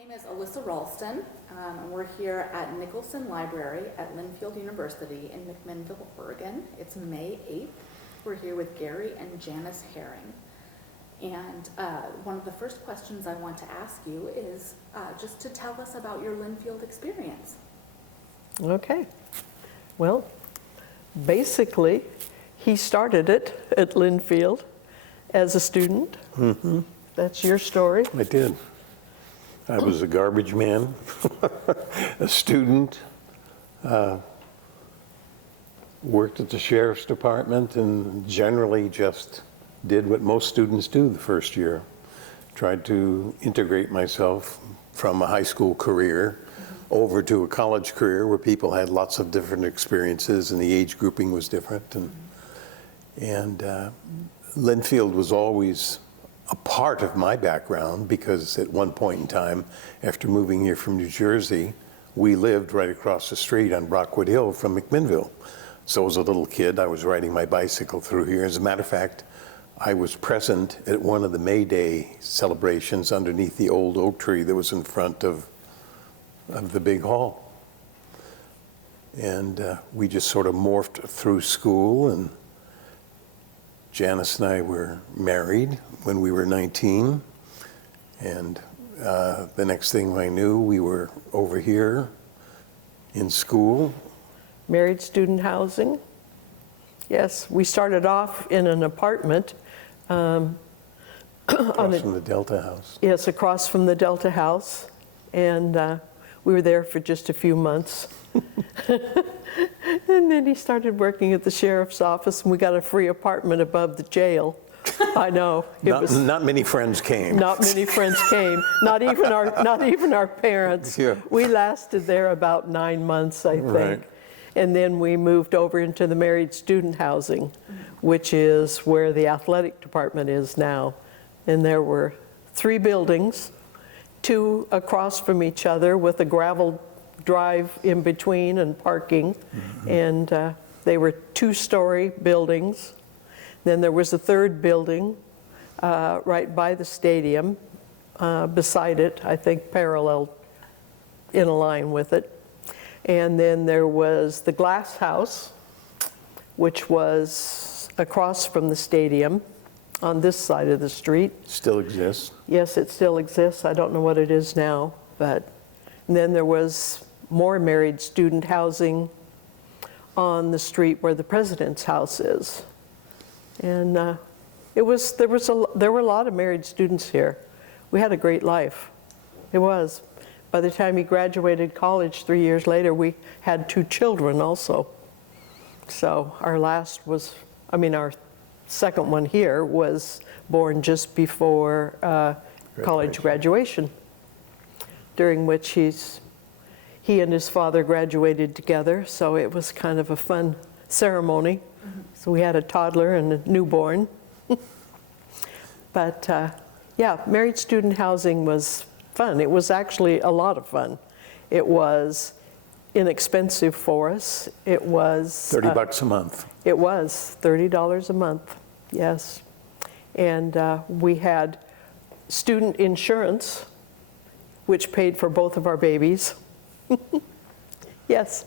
name is Alyssa Ralston, and we're here at Nicholson Library at Linfield University in McMinnville, Oregon. It's May 8th. We're here with Gary and Janice Hering. And one of the first questions I want to ask you is just to tell us about your Linfield experience. Okay. Well, basically, he started it at Linfield as a student. Mm-hmm. That's your story. I did. I was a garbage man, a student, worked at the sheriff's department, and generally just did what most students do the first year. Tried to integrate myself from a high school career over to a college career where people had lots of different experiences and the age grouping was different. And Linfield was always a part of my background because at one point in time, after moving here from New Jersey, we lived right across the street on Brockwood Hill from McMinnville. So as a little kid, I was riding my bicycle through here. As a matter of fact, I was present at one of the May Day celebrations underneath the old oak tree that was in front of the big hall. And we just sort of morphed through school, and Janice and I were married when we were 19, and the next thing I knew, we were over here in school. Married student housing. Yes, we started off in an apartment. Across from the Delta House. Yes, across from the Delta House, and we were there for just a few months. And then he started working at the sheriff's office, and we got a free apartment above the jail. I know. Not many friends came. Not many friends came. Not even our parents. Yeah. We lasted there about 9 months, I think. Right. And then we moved over into the married student housing, which is where the athletic department is now. And there were 3 buildings, 2 across from each other with a gravel drive in between and parking. Mm-hmm. And they were 2-story buildings. Then there was a 3rd building right by the stadium, beside it, I think parallel in a line with it. And then there was the glass house, which was across from the stadium on this side of the street. Still exists. Yes, it still exists. I don't know what it is now, but and then there was more married student housing on the street where the president's house is. And there were a lot of married students here. We had a great life. It was. By the time he graduated college 3 years later, we had 2 children also. So our our second one here was born just before college graduation, during which he and his father graduated together. So it was kind of a fun ceremony. Mm-hmm. So we had a toddler and a newborn. But yeah, married student housing was fun. It was actually a lot of fun. It was inexpensive for us. It was $30 a month. It was $30 a month, yes. And we had student insurance, which paid for both of our babies. Yes.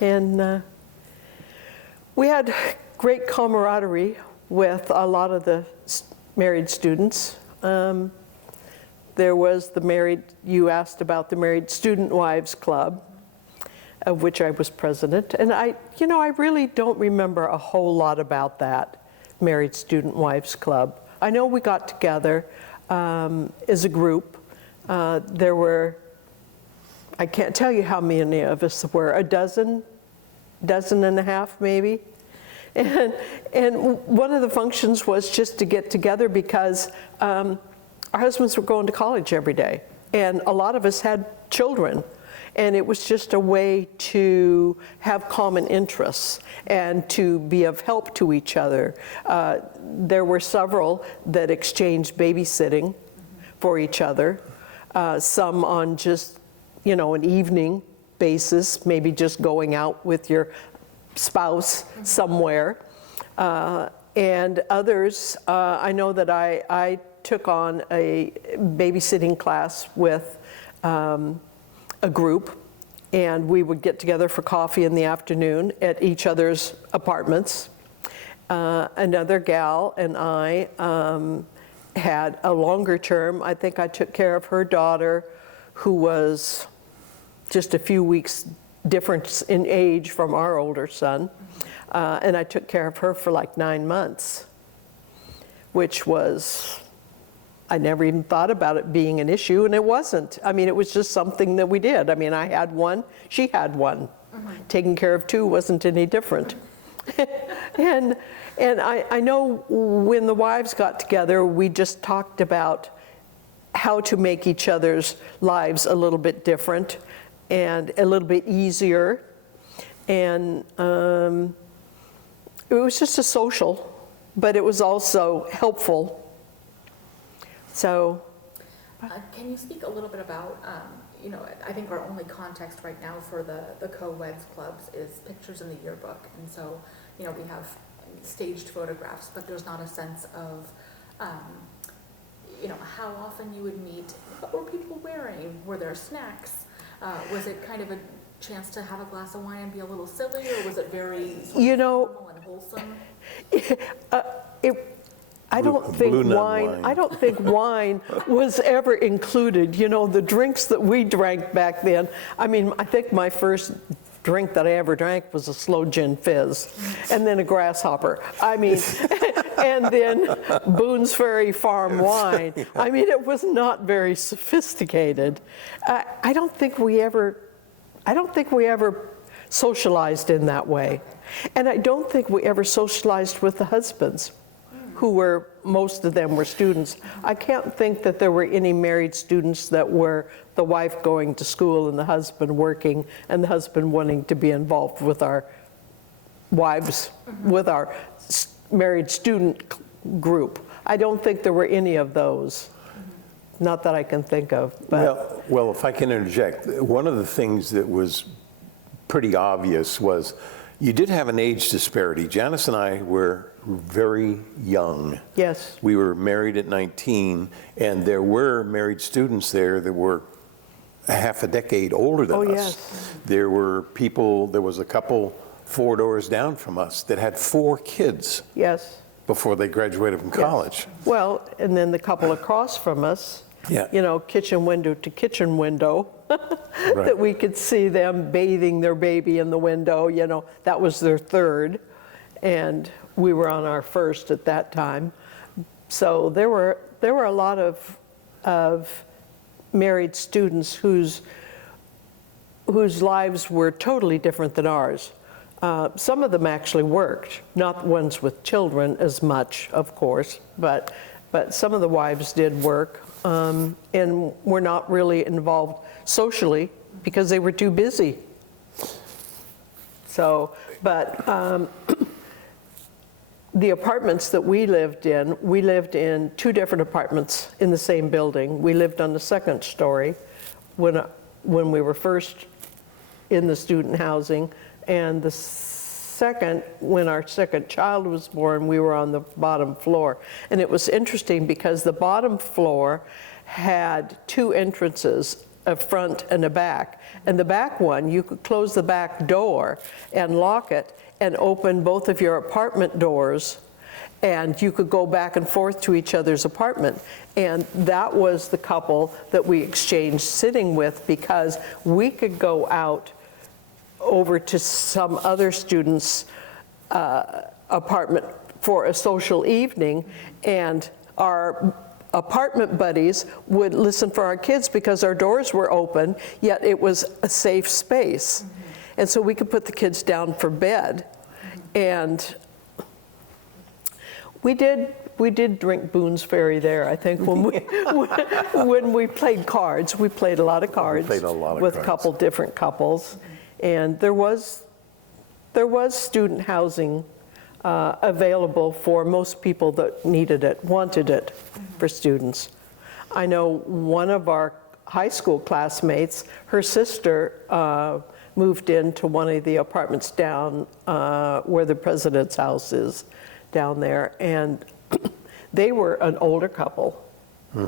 And we had great camaraderie with a lot of the married students. There was you asked about the Married Student Wives Club, of which I was president. And I really don't remember a whole lot about that Married Student Wives Club. I know we got together as a group. There were, I can't tell you how many of us were, a dozen and a half maybe. And one of the functions was just to get together because our husbands were going to college every day, and a lot of us had children, and it was just a way to have common interests and to be of help to each other. There were several that exchanged babysitting for each other, some on just, an evening basis, maybe just going out with your spouse somewhere. And others, I know that I took on a babysitting class with a group, and we would get together for coffee in the afternoon at each other's apartments. Another gal and I had a longer term. I think I took care of her daughter, who was just a few weeks difference in age from our older son. And I took care of her for like 9 months, which was, I never even thought about it being an issue, and it wasn't. I mean, it was just something that we did. I mean, I had one, she had one. Taking care of two wasn't any different. And I know when the wives got together, we just talked about how to make each other's lives a little bit different and a little bit easier. And it was just a social, but it was also helpful. So. Can you speak a little bit about, I think our only context right now for the Co-Weds clubs is pictures in the yearbook. And so, we have staged photographs, but there's not a sense of, how often you would meet. What were people wearing? Were there snacks? Was it kind of a chance to have a glass of wine and be a little silly, or was it very formal and wholesome? I don't think wine was ever included. The drinks that we drank back then, I mean, I think my first drink that I ever drank was a slow gin fizz, and then a grasshopper. I mean, and then Boone's Ferry Farm wine. I mean, it was not very sophisticated. I don't think we ever socialized in that way. And I don't think we ever socialized with the husbands, who were, most of them were students. I can't think that there were any married students that were the wife going to school and the husband working, and the husband wanting to be involved with our wives, with our married student group. I don't think there were any of those. Not that I can think of. But. Well, if I can interject, one of the things that was pretty obvious was you did have an age disparity. Janice and I were very young. Yes. We were married at 19, and there were married students there that were a half a decade older than us. Yes. There was a couple 4 doors down from us that had 4 kids. Yes. Before they graduated from college. Yes. Well, and then the couple across from us, kitchen window to kitchen window, right. That we could see them bathing their baby in the window, that was their third, and we were on our first at that time. So there were a lot of married students whose lives were totally different than ours. Some of them actually worked, not ones with children as much, of course, but some of the wives did work and were not really involved socially because they were too busy. So, but the apartments that we lived in 2 different apartments in the same building. We lived on the 2nd story when we were first in the student housing, and the second, when our second child was born, we were on the bottom floor. And it was interesting because the bottom floor had 2 entrances, a front and a back. And the back one, you could close the back door and lock it and open both of your apartment doors, and you could go back and forth to each other's apartment. And that was the couple that we exchanged sitting with, because we could go out over to some other student's apartment for a social evening, and our apartment buddies would listen for our kids because our doors were open, yet it was a safe space. And so we could put the kids down for bed. And we did drink Boone's Ferry there, I think, when we played cards. We played a lot of cards with a couple different couples. And there was student housing available for most people that needed it, wanted it for students. I know one of our high school classmates, her sister moved into one of the apartments down where the president's house is down there, and they were an older couple,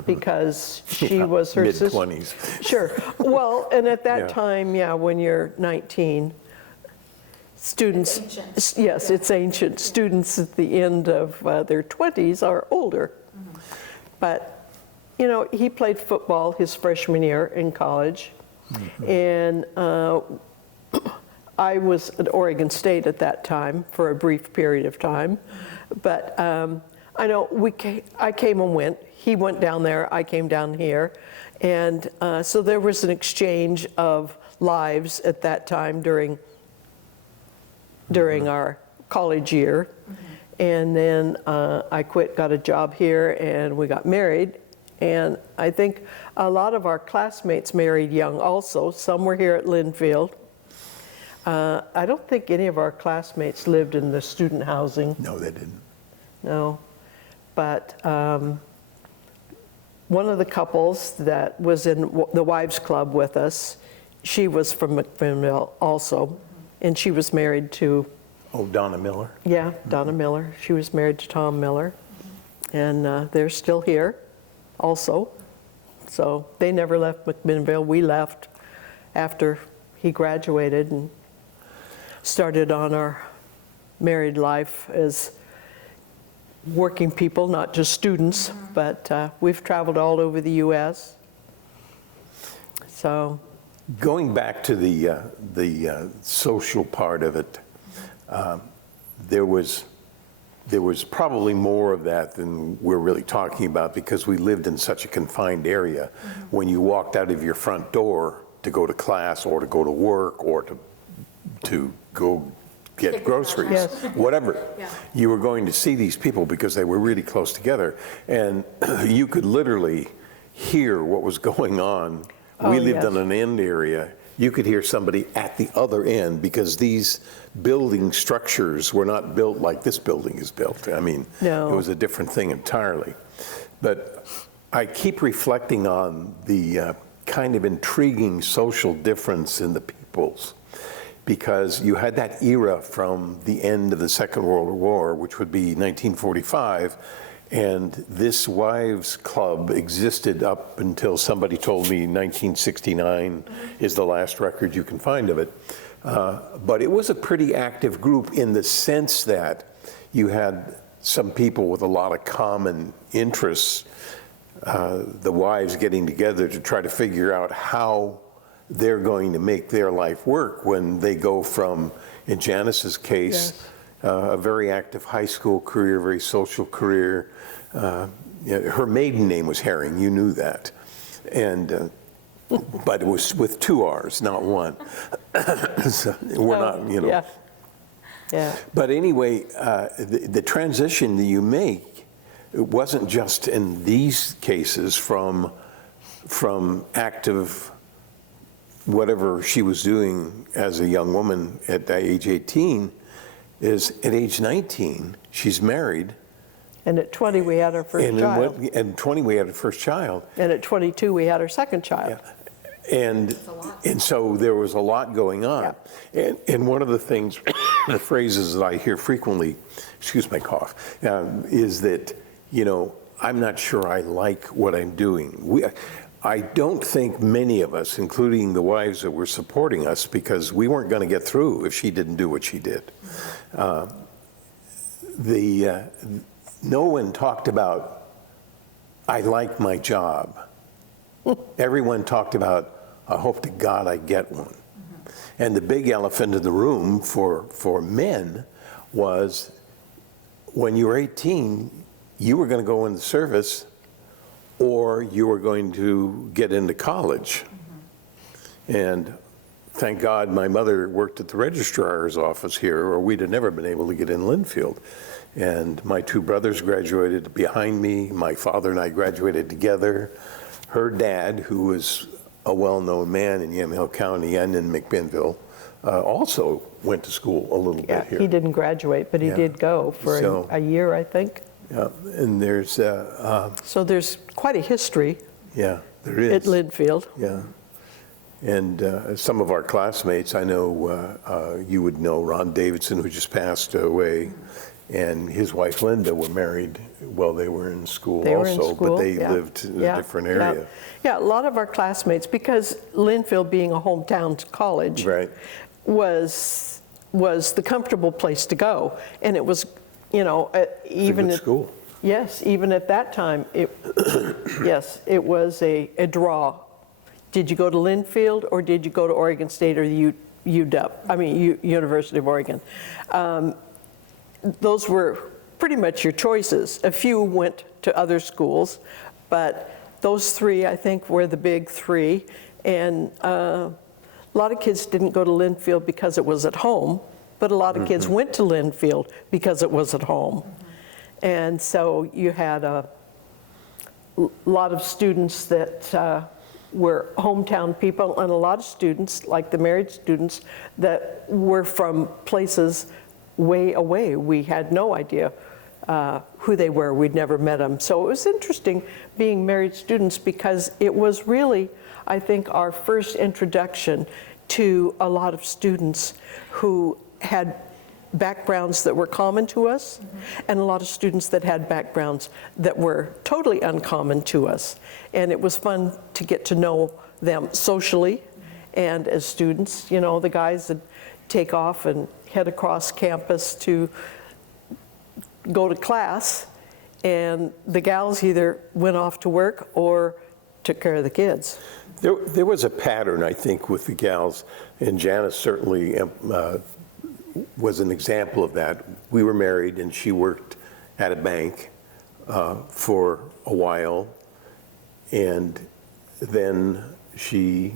because she was her sister. Mid-20s. Sure. Well, and at that Yeah. time, yeah, when you're 19, students, It's ancient. yes, it's ancient. Students at the end of their 20s are older. But, you know, he played football his freshman year in college. And I was at Oregon State at that time for a brief period of time. But I know I came and went. He went down there, I came down here. And so there was an exchange of lives at that time during our college year. And then I quit, got a job here, and we got married. And I think a lot of our classmates married young also. Some were here at Linfield. I don't think any of our classmates lived in the student housing. No, they didn't. No. But one of the couples that was in the Wives Club with us, she was from McMinnville also. And she was married to, Oh, Donna Miller? yeah, Donna Miller. She was married to Tom Miller. And they're still here also. So they never left McMinnville. We left after he graduated and started on our married life as working people, not just students, but we've traveled all over the U.S. So, Going back to the social part of it, there was probably more of that than we're really talking about because we lived in such a confined area. When you walked out of your front door to go to class or to go to work or to go get Pick groceries, Yes. whatever, Yeah. you were going to see these people because they were really close together. And you could literally hear what was going on. We Oh, lived yes. on an end area. You could hear somebody at the other end because these building structures were not built like this building is built. I mean, No. it was a different thing entirely. But I keep reflecting on the kind of intriguing social difference in the peoples because you had that era from the end of the Second World War, which would be 1945, and this Wives Club existed up until somebody told me 1969 is the last record you can find of it. But it was a pretty active group in the sense that you had some people with a lot of common interests, the wives getting together to try to figure out how they're going to make their life work when they go from, in Janice's case, Yes. A very active high school career, very social career. Her maiden name was Hering, you knew that. And, but it was with 2 R's, not one. So we're not, you know. Yeah. Yeah. But anyway, the transition that you make, it wasn't just in these cases from active whatever she was doing as a young woman at age 18, is at age 19, she's married. And at 20, we had our first And child. at 20, we had our first child. And at 22, we had our second child. And so there was a lot going on. And one of the things, the phrases that I hear frequently, excuse my cough, is that, you know, I'm not sure I like what I'm doing. I don't think many of us, including the wives that were supporting us, because we weren't going to get through if she didn't do what she did. No one talked about, I like my job. Everyone talked about, I hope to God I get one. And the big elephant in the room for men was when you were 18, you were going to go in the service or you were going to get into college. And thank God my mother worked at the registrar's office here, or we'd have never been able to get in Linfield. And my 2 brothers graduated behind me. My father and I graduated together. Her dad, who was a well-known man in Yamhill County and in McMinnville, also went to school a little Yeah, bit here. he didn't graduate, but he did go for So- a year, I think. Yeah, and there's, So there's quite a history yeah, there is. at Linfield. Yeah. And some of our classmates, I know you would know Ron Davidson, who just passed away, and his wife Linda were married while they were in school They were in also, school, but they yeah. lived in Yeah, a different yeah. area. Yeah, a lot of our classmates, because Linfield being a hometown college, Right. was the comfortable place to go. And it was, even good at, school. yes, even at that time, yes, it was a draw. Did you go to Linfield or did you go to Oregon State or the University of Oregon? Those were pretty much your choices. A few went to other schools, but those three, I think, were the big three. And a lot of kids didn't go to Linfield because it was at home, but a lot of kids went to Linfield because it was at home. And so you had a lot of students that were hometown people, and a lot of students, like the married students, that were from places way away. We had no idea who they were. We'd never met them. So it was interesting being married students because it was really, I think, our first introduction to a lot of students who had backgrounds that were common to us, and a lot of students that had backgrounds that were totally uncommon to us. And it was fun to get to know them socially and as students. The guys would take off and head across campus to go to class, and the gals either went off to work or took care of the kids. There was a pattern, I think, with the gals, and Janice certainly was an example of that. We were married, and she worked at a bank for a while, and then she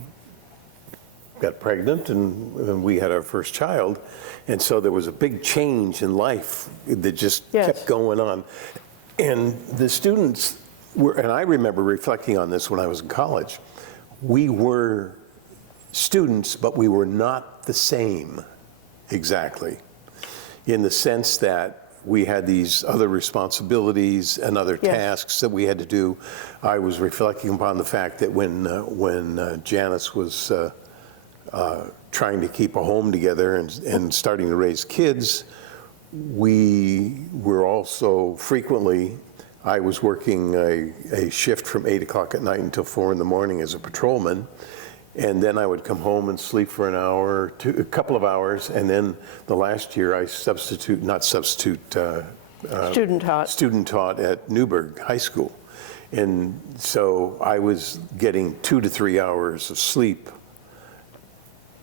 got pregnant, and we had our first child, and so there was a big change in life that just kept going on. And the students were, and I remember reflecting on this when I was in college, we were students, but we were not the same exactly, in the sense that we had these other responsibilities and other tasks that we had to do. I was reflecting upon the fact that when Janice was trying to keep a home together and starting to raise kids, we were also frequently, I was working a shift from 8 o'clock at night until 4 in the morning as a patrolman, and then I would come home and sleep for an hour, a couple of hours, and then the last year I student taught at Newburgh High School. And so I was getting 2 to 3 hours of sleep,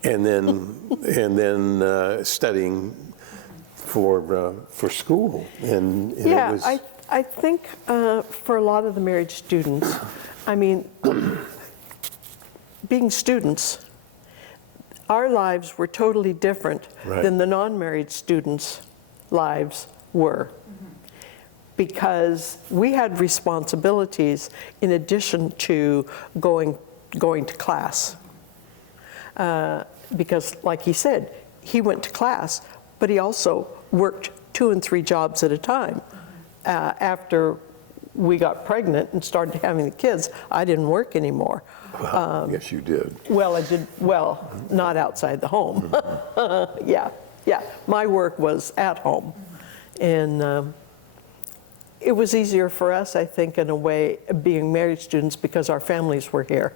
and then studying for school. And Yeah, it was, I think for a lot of the married students, I mean, being students, our lives were totally different than the non-married students' lives were. Because we had responsibilities in addition to going to class. Because like he said, he went to class, but he also worked 2 and 3 jobs at a time. After we got pregnant and started having the kids, I didn't work anymore. yes, you did. Well, I did, well, not outside the home. Yeah. My work was at home. And it was easier for us, I think, in a way, being married students because our families were here.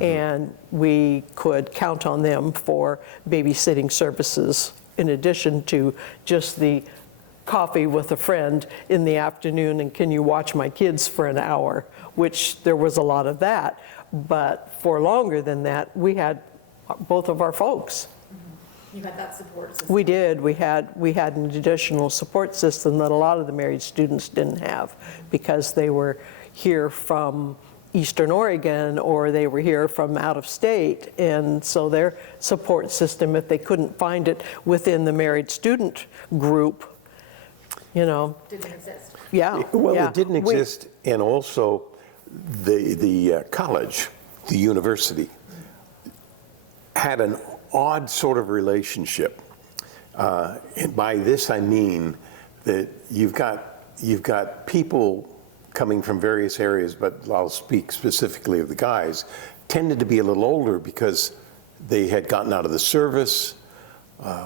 And we could count on them for babysitting services in addition to just the coffee with a friend in the afternoon and can you watch my kids for an hour, which there was a lot of that. But for longer than that, we had both of our folks. You had that support system. We did. We had an additional support system that a lot of the married students didn't have because they were here from Eastern Oregon or they were here from out of state. And so their support system, if they couldn't find it within the married student group, didn't exist. Yeah. Well, yeah. it didn't exist, and also the college, the university, had an odd sort of relationship. And by this I mean that you've got people coming from various areas, but I'll speak specifically of the guys, tended to be a little older because they had gotten out of the service.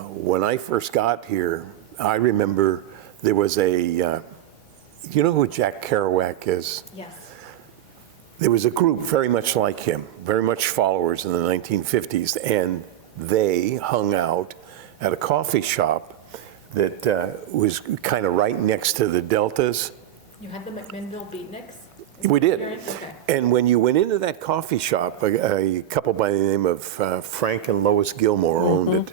When I first got here, I remember there was you know who Jack Kerouac is? Yes. There was a group very much like him, very much followers in the 1950s, and they hung out at a coffee shop that was kind of right next to the Deltas. You had the McMinnville beatniks? We did. Okay. And when you went into that coffee shop, a couple by the name of Frank and Lois Gilmore owned it.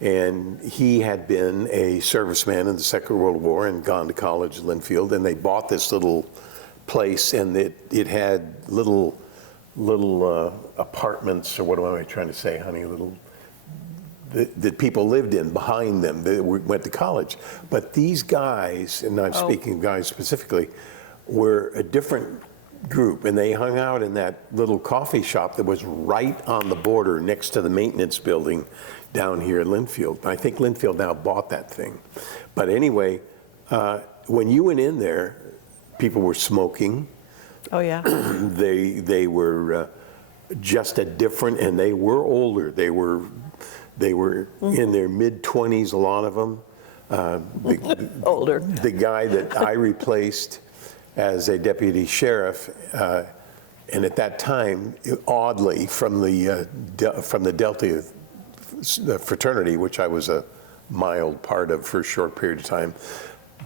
And he had been a serviceman in the Second World War and gone to college at Linfield. And they bought this little place, and it had little apartments, or what am I trying to say, honey? That people lived in behind them that went to college. But these guys, and I'm speaking of guys specifically, were a different group, and they hung out in that little coffee shop that was right on the border next to the maintenance building down here at Linfield. I think Linfield now bought that thing. But anyway, when you went in there, people were smoking. Oh, yeah. They were just a different, and they were older. They were in their mid-20s, a lot of them. Older. The guy that I replaced as a deputy sheriff, and at that time, oddly, from the Delta fraternity, which I was a mild part of for a short period of time,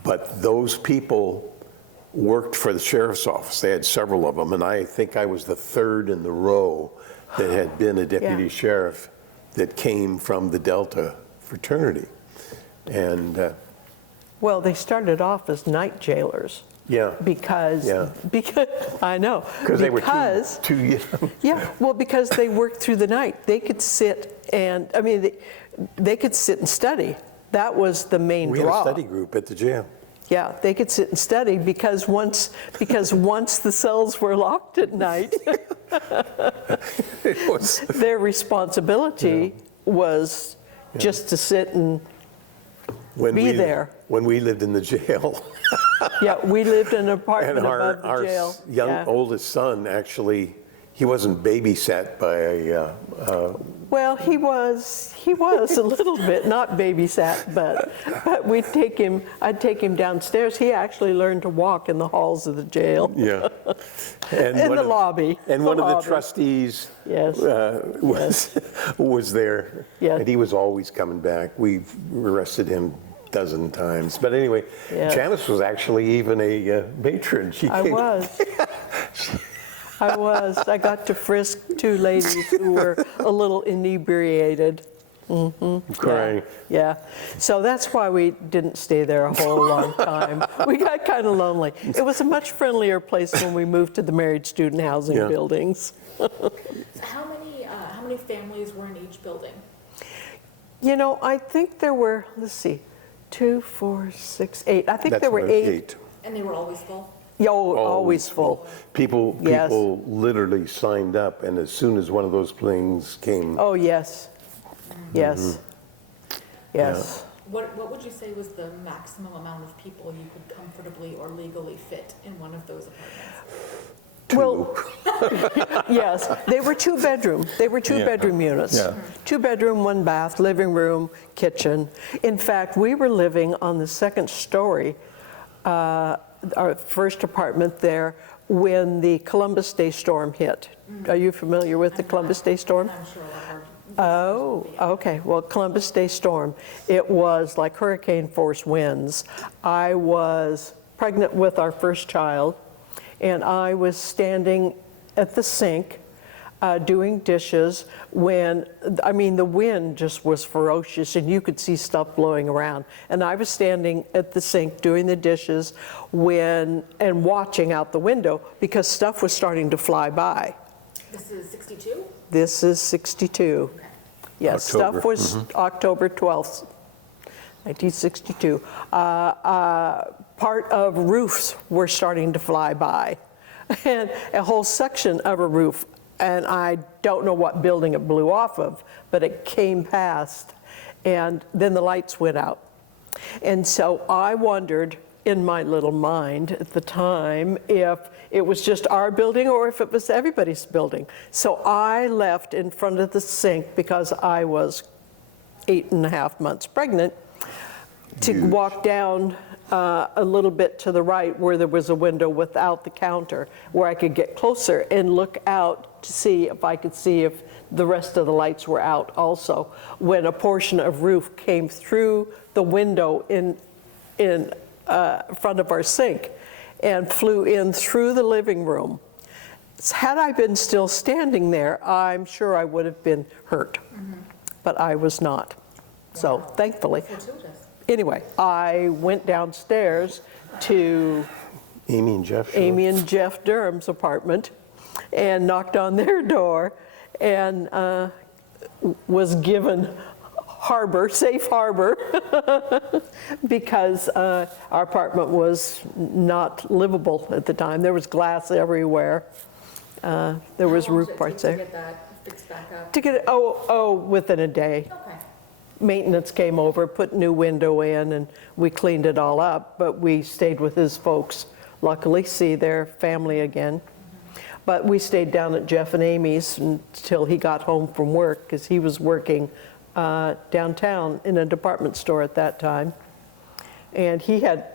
but those people worked for the sheriff's office. They had several of them, and I think I was the third in the row that had been a deputy sheriff that came from the Delta fraternity. And Well, they started off as night jailers. yeah, Because I know. because they were too young. Yeah, well, because they worked through the night. They could sit and, I mean, they could sit and study. That was the main We had draw. a study group at the jail. Yeah, they could sit and study because once the cells were locked at night, It was, their responsibility was just to sit and be there. When we lived in the jail, Yeah, we lived in an apartment and above the our jail. young Yeah. oldest son, actually, he wasn't babysat by a, Well, he was a little bit, not babysat, but I'd take him downstairs. He actually learned to walk in the halls of the jail. yeah. And In one the of- lobby. And one of the lobby. trustees Yes. was there. Yeah. And he was always coming back. We've arrested him a dozen times. But anyway, Yeah. Janice was actually even a matron. I was. I got to frisk two ladies who were a little inebriated. Crying. Yeah. So that's why we didn't stay there a whole long time. We got kind of lonely. It was a much friendlier place when we moved to the married student housing Yeah. buildings. So how many families were in each building? You know, I think there were, let's see, 2, 4, 6, 8. I think That's there were what, 8. And they were always full? Yeah, always full. People Yes. literally signed up, and as soon as one of those planes came, Oh, yes. Yes. Yes. What would you say was the maximum amount of people you could comfortably or legally fit in one of those apartments? Well, yes, they were two-bedroom. They were two-bedroom units. Yeah. Two-bedroom, one bath, living room, kitchen. In fact, we were living on the second story, our first apartment there, when the Columbus Day storm hit. Are you familiar with the Columbus Day storm? I'm sure I've heard. Oh, okay. Well, Columbus Day storm, it was like hurricane force winds. I was pregnant with our first child, and I was standing at the sink doing dishes when, I mean, the wind just was ferocious and you could see stuff blowing around. And I was standing at the sink doing the dishes and watching out the window because stuff was starting to fly by. This is 62? This is 62. Yes, October. stuff was October 12th, 1962. Part of roofs were starting to fly by, and a whole section of a roof, and I don't know what building it blew off of, but it came past, and then the lights went out. And so I wondered in my little mind at the time if it was just our building or if it was everybody's building. So I left in front of the sink because I was 8.5 months pregnant to walk down a little bit to the right where there was a window without the counter, where I could get closer and look out to see if I could see if the rest of the lights were out also, when a portion of roof came through the window in front of our sink and flew in through the living room. Had I been still standing there, I'm sure I would have been hurt, but I was not. So thankfully. Anyway, I went downstairs to Amy and Jeff. Amy and Jeff Durham's apartment and knocked on their door and was given safe harbor, because our apartment was not livable at the time. There was glass everywhere. There was roof parts there. To get that fixed back up? To get it, within a day. Okay. Maintenance came over, put new window in, and we cleaned it all up, but we stayed with his folks, luckily, see their family again. But we stayed down at Jeff and Amy's until he got home from work, because he was working downtown in a department store at that time. And he had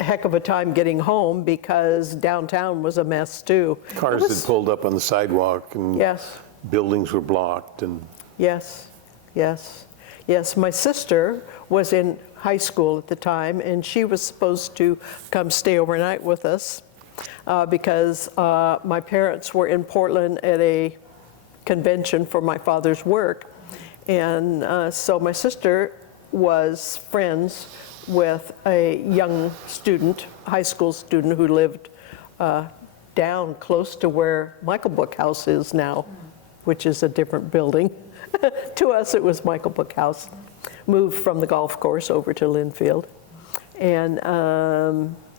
a heck of a time getting home because downtown was a mess too. Cars had pulled up on the sidewalk and Yes. buildings were blocked. And Yes, yes, yes. My sister was in high school at the time, and she was supposed to come stay overnight with us because my parents were in Portland at a convention for my father's work. And so my sister was friends with a young student, high school student, who lived down close to where Michael Book House is now, which is a different building. To us, it was Michael Book House. Moved from the golf course over to Linfield. And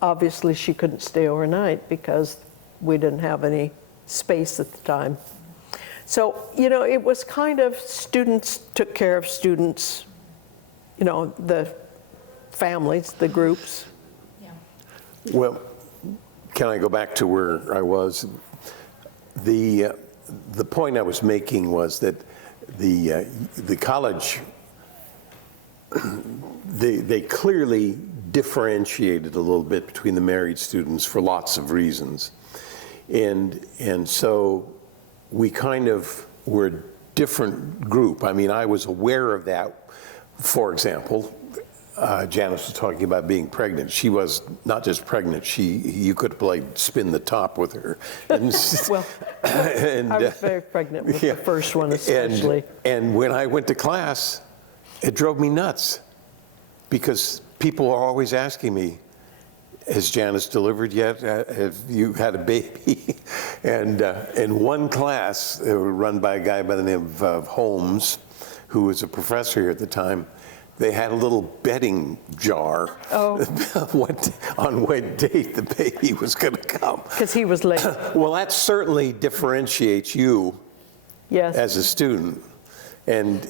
obviously she couldn't stay overnight because we didn't have any space at the time. So, you know, it was kind of students took care of students, you know, the families, the groups. Yeah. well, can I go back to where I was? The point I was making was that the college, they clearly differentiated a little bit between the married students for lots of reasons. And so we kind of were a different group. I mean, I was aware of that. For example, Janice was talking about being pregnant. She was not just pregnant, you could play spin the top with her. And, Well, I was very pregnant with the first one especially. And when I went to class, it drove me nuts because people are always asking me, has Janice delivered yet? Have you had a baby? And in one class, run by a guy by the name of Holmes, who was a professor here at the time, they had a little betting jar on what date the baby was going to come. Because he was late. Well, that certainly differentiates you Yes. as a student. And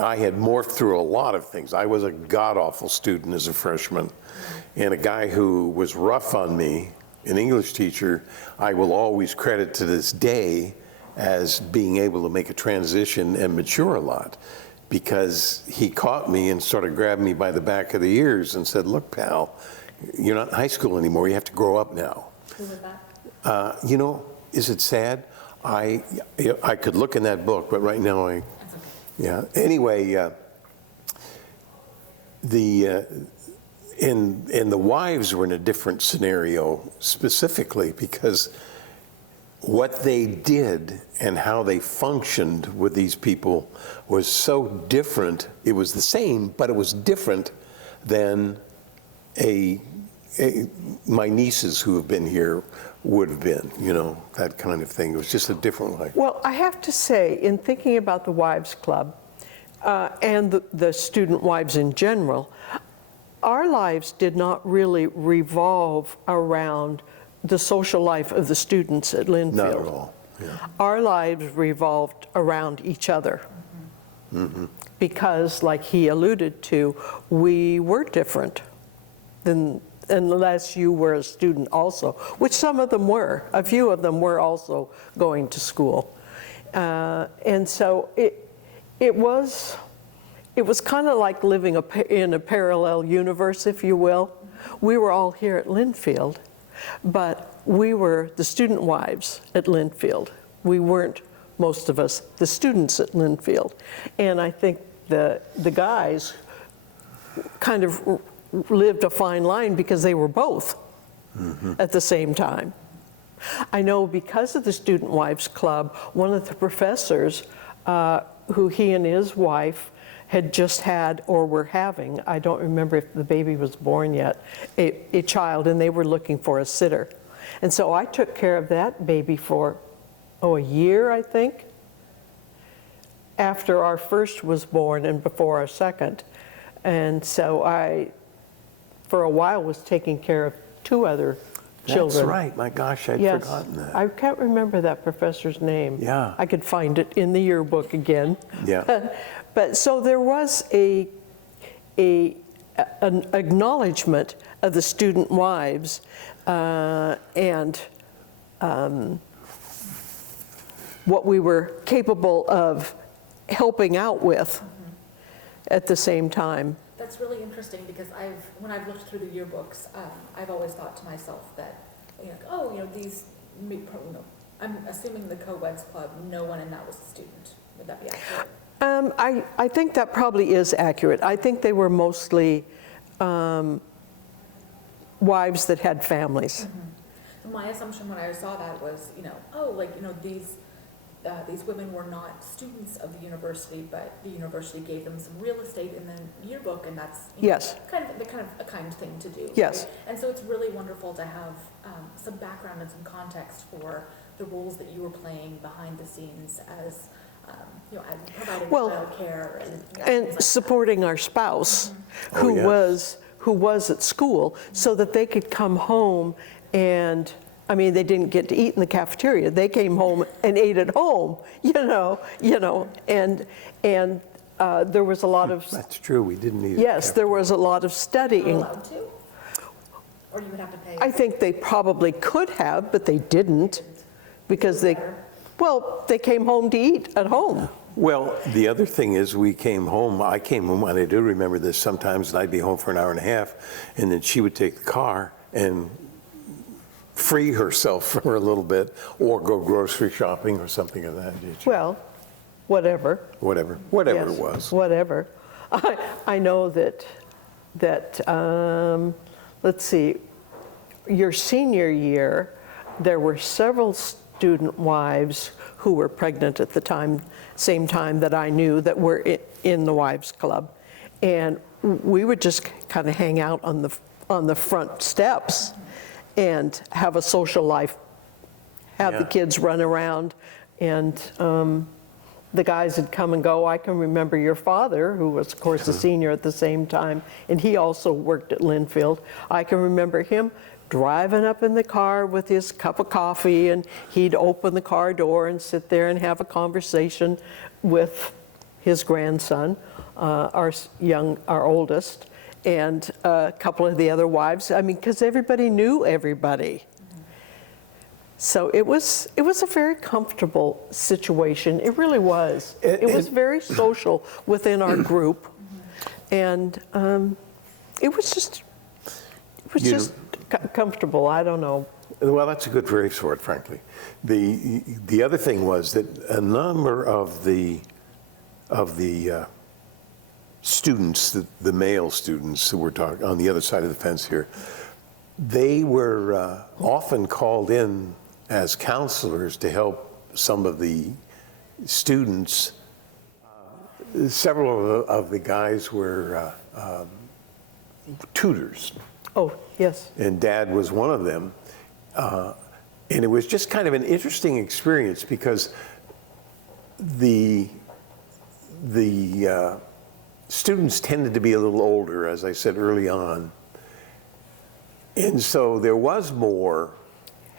I had morphed through a lot of things. I was a god-awful student as a freshman. And a guy who was rough on me, an English teacher, I will always credit to this day as being able to make a transition and mature a lot. Because he caught me and sort of grabbed me by the back of the ears and said, look, pal, you're not in high school anymore. You have to grow up now. Who was that? You know, is it sad? I could look in that book, but right now yeah. Anyway, and the wives were in a different scenario specifically because what they did and how they functioned with these people was so different. It was the same, but it was different than my nieces who have been here would have been, you know, that kind of thing. It was just a different way. Well, I have to say, in thinking about the Wives Club and the student wives in general, our lives did not really revolve around the social life of the students at Linfield. Not at all. Yeah. Our lives revolved around each other. Mm-hmm. Because, like he alluded to, we were different than unless you were a student also, which some of them were. A few of them were also going to school. And so it was it was kind of like living in a parallel universe, if you will. We were all here at Linfield, but we were the student wives at Linfield. We weren't, most of us, the students at Linfield. And I think the guys kind of lived a fine line because they were both at the same time. I know because of the Student Wives Club, one of the professors, who he and his wife had just had or were having, I don't remember if the baby was born yet, a child, and they were looking for a sitter. And so I took care of that baby for, a year, I think, after our first was born and before our second. And so I, for a while, was taking care of 2 other children. That's right. My gosh, I'd Yes. forgotten that. I can't remember that professor's name. Yeah. I could find it in the yearbook again. Yeah. But so there was an acknowledgement of the student wives and what we were capable of helping out with at the same time. That's really interesting because when I've looked through the yearbooks, I've always thought to myself that, I'm assuming the Co-Weds Club, no one in that was a student. Would that be accurate? I think that probably is accurate. I think they were mostly wives that had families. My assumption when I saw that was, these women were not students of the university, but the university gave them some real estate in the yearbook, and that's Yes. kind of a kind thing to do. Yes. Right? And so it's really wonderful to have some background and some context for the roles that you were playing behind the scenes as providing childcare and And supporting our spouse who yes. was at school so that they could come home and, I mean, they didn't get to eat in the cafeteria. They came home and ate at home, and there was a lot of, That's true. We didn't need yes, there was a lot of Are studying. allowed to? Or you would have to pay? I think they probably could have, but they didn't because they came home to eat at home. Well, the other thing is I came home, and I do remember this sometimes, and I'd be home for an hour and a half, and then she would take the car and free herself for a little bit, or go grocery shopping or something of that nature. Well, whatever. Whatever Yes, it was. Whatever. I know that let's see, your senior year, there were several student wives who were pregnant at the same time that I knew that were in the Wives Club. And we would just kind of hang out on the front steps and have a social life, have the kids run around, and the guys would come and go. I can remember your father, who was, of course, a senior at the same time, and he also worked at Linfield. I can remember him driving up in the car with his cup of coffee, and he'd open the car door and sit there and have a conversation with his grandson, our oldest, and a couple of the other wives. I mean, because everybody knew everybody. So it was a very comfortable situation. It really was. It was very social within our group, and it was just comfortable. I don't know. Well, that's a good phrase for it, frankly. The other thing was that a number of the students, the male students who were talking on the other side of the fence here, they were often called in as counselors to help some of the students. Several of the guys were tutors. Oh, yes. And Dad was one of them. And it was just kind of an interesting experience because the students tended to be a little older, as I said early on. And so there was more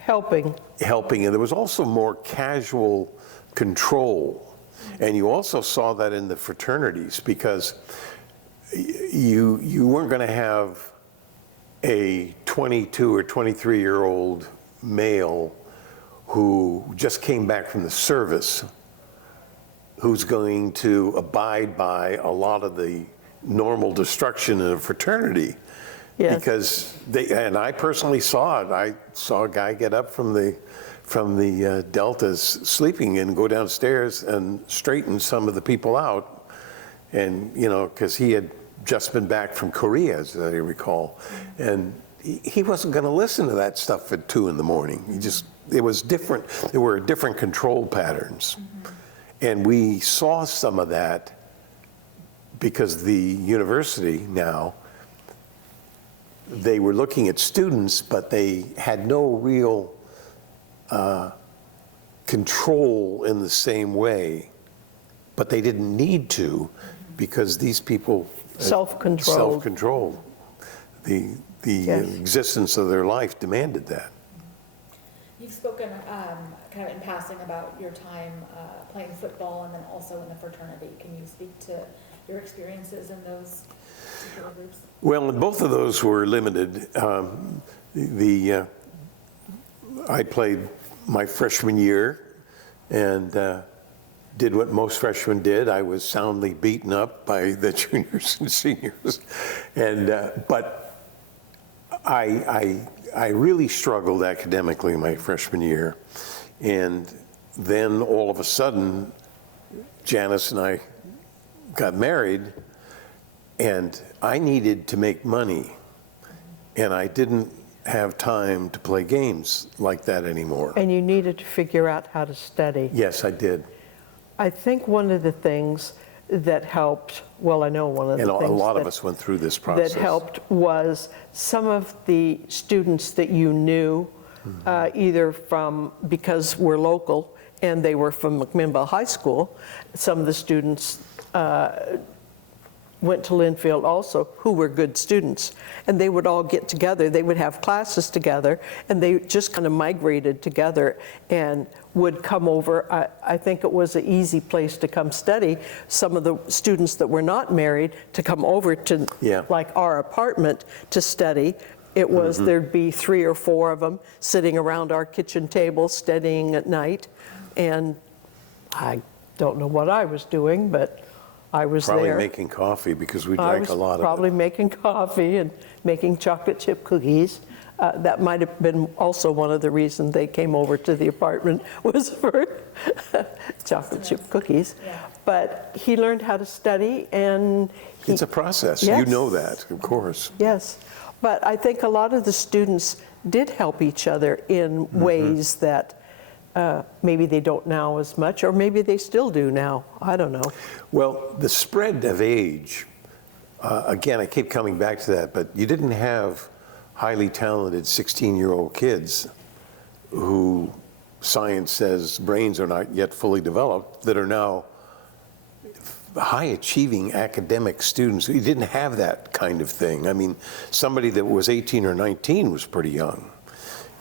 helping, and there was also more casual control. And you also saw that in the fraternities because you weren't going to have a 22 or 23-year-old male who just came back from the service who's going to abide by a lot of the normal destruction in a fraternity. Yes. Because and I personally saw it. I saw a guy get up from the Deltas sleeping and go downstairs and straighten some of the people out. And, because he had just been back from Korea, as I recall. And he wasn't going to listen to that stuff at 2 in the morning. It was different. There were different control patterns. And we saw some of that because the university now, they were looking at students, but they had no real control in the same way. But they didn't need to, because these people self-controlled. The Yes. existence of their life demanded that. You've spoken kind of in passing about your time playing football and then also in the fraternity. Can you speak to your experiences in those particular groups? Well, both of those were limited. I played my freshman year and did what most freshmen did. I was soundly beaten up by the juniors and seniors, but I really struggled academically my freshman year, and then all of a sudden, Janice and I got married, and I needed to make money, and I didn't have time to play games like that anymore. And you needed to figure out how to study. Yes, I did. I think one of the things that helped, well, I know one of the And things a lot of that- us went through this process. that helped was some of the students that you knew, either from, because we're local and they were from McMinnville High School, some of the students went to Linfield also, who were good students. And they would all get together, they would have classes together, and they just kind of migrated together and would come over. I think it was an easy place to come study. Some of the students that were not married to come over to like our apartment to study. It was, there'd be 3 or 4 of them sitting around our kitchen table studying at night. And I don't know what I was doing, but I was Probably there. making coffee, because we drank a lot of it. Probably making coffee and making chocolate chip cookies. That might have been also one of the reasons they came over to the apartment, was for chocolate chip cookies. Yeah. But he learned how to study, and It's a process. Yes. You know that, of course. yes. But I think a lot of the students did help each other in ways that maybe they don't now as much, or maybe they still do now. I don't know. Well, the spread of age, again, I keep coming back to that, but you didn't have highly talented 16-year-old kids who science says brains are not yet fully developed, that are now high-achieving academic students. You didn't have that kind of thing. I mean, somebody that was 18 or 19 was pretty young.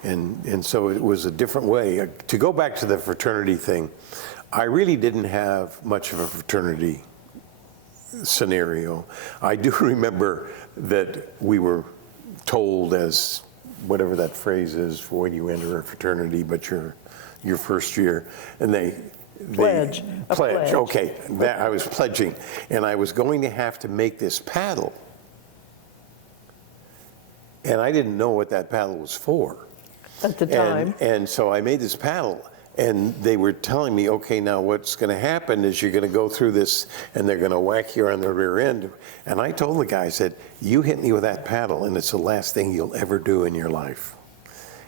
And so it was a different way. To go back to the fraternity thing, I really didn't have much of a fraternity scenario. I do remember that we were told, as whatever that phrase is for when you enter a fraternity, but your first year, and they Pledge. A pledge. Okay, that, I was pledging, and I was going to have to make this paddle, and I didn't know what that paddle was for. At the time. And so I made this paddle, and they were telling me, okay, now what's going to happen is you're going to go through this, and they're going to whack you on the rear end. And I told the guy, I said, you hit me with that paddle, and it's the last thing you'll ever do in your life.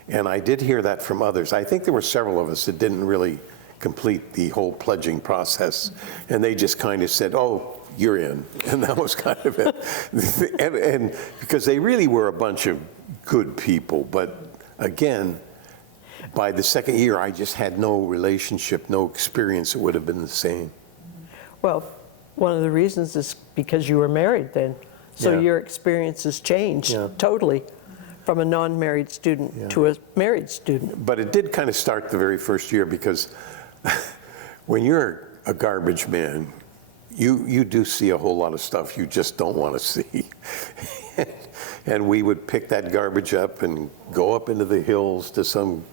And I did hear that from others. I think there were several of us that didn't really complete the whole pledging process, and they just kind of said, oh, you're in. And that was kind of it. and because they really were a bunch of good people, but again, by the second year, I just had no relationship, no experience that would have been the same. Well, one of the reasons is because you were married then. So Yeah. your experiences changed Yeah. totally from a non-married student to a married student. But it did kind of start the very first year, because when you're a garbage man, you do see a whole lot of stuff you just don't want to see. And we would pick that garbage up and go up into the hills to some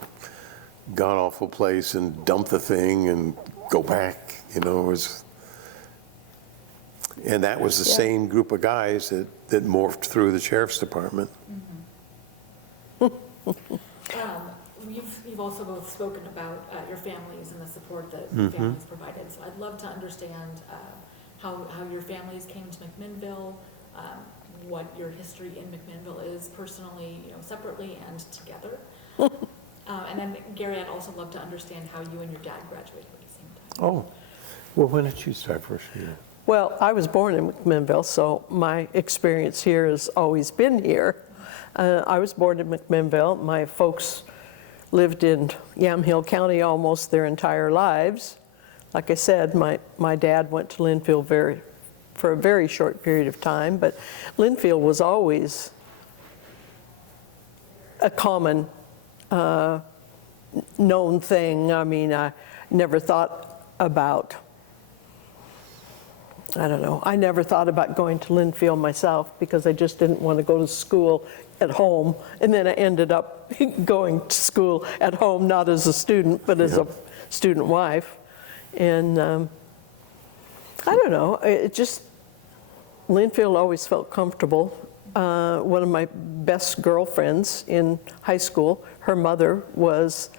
god-awful place and dump the thing and go back, you know, it was, and that was the same group of guys that morphed through the sheriff's department. You've also both spoken about your families and the support that families provided. So I'd love to understand how your families came to McMinnville, what your history in McMinnville is personally, you know, separately and together. And then Gary, I'd also love to understand how you and your dad graduated at the same time. Oh, well, when did you start first year? Well, I was born in McMinnville, so my experience here has always been here. I was born in McMinnville. My folks lived in Yamhill County almost their entire lives. Like I said, my dad went to Linfield for a very short period of time, but Linfield was always a common known thing. I mean, I never thought about, I don't know, I never thought about going to Linfield myself because I just didn't want to go to school at home, and then I ended up going to school at home, not as a student, but as a student wife. And I don't know, it just, Linfield always felt comfortable. One of my best girlfriends in high school, her mother was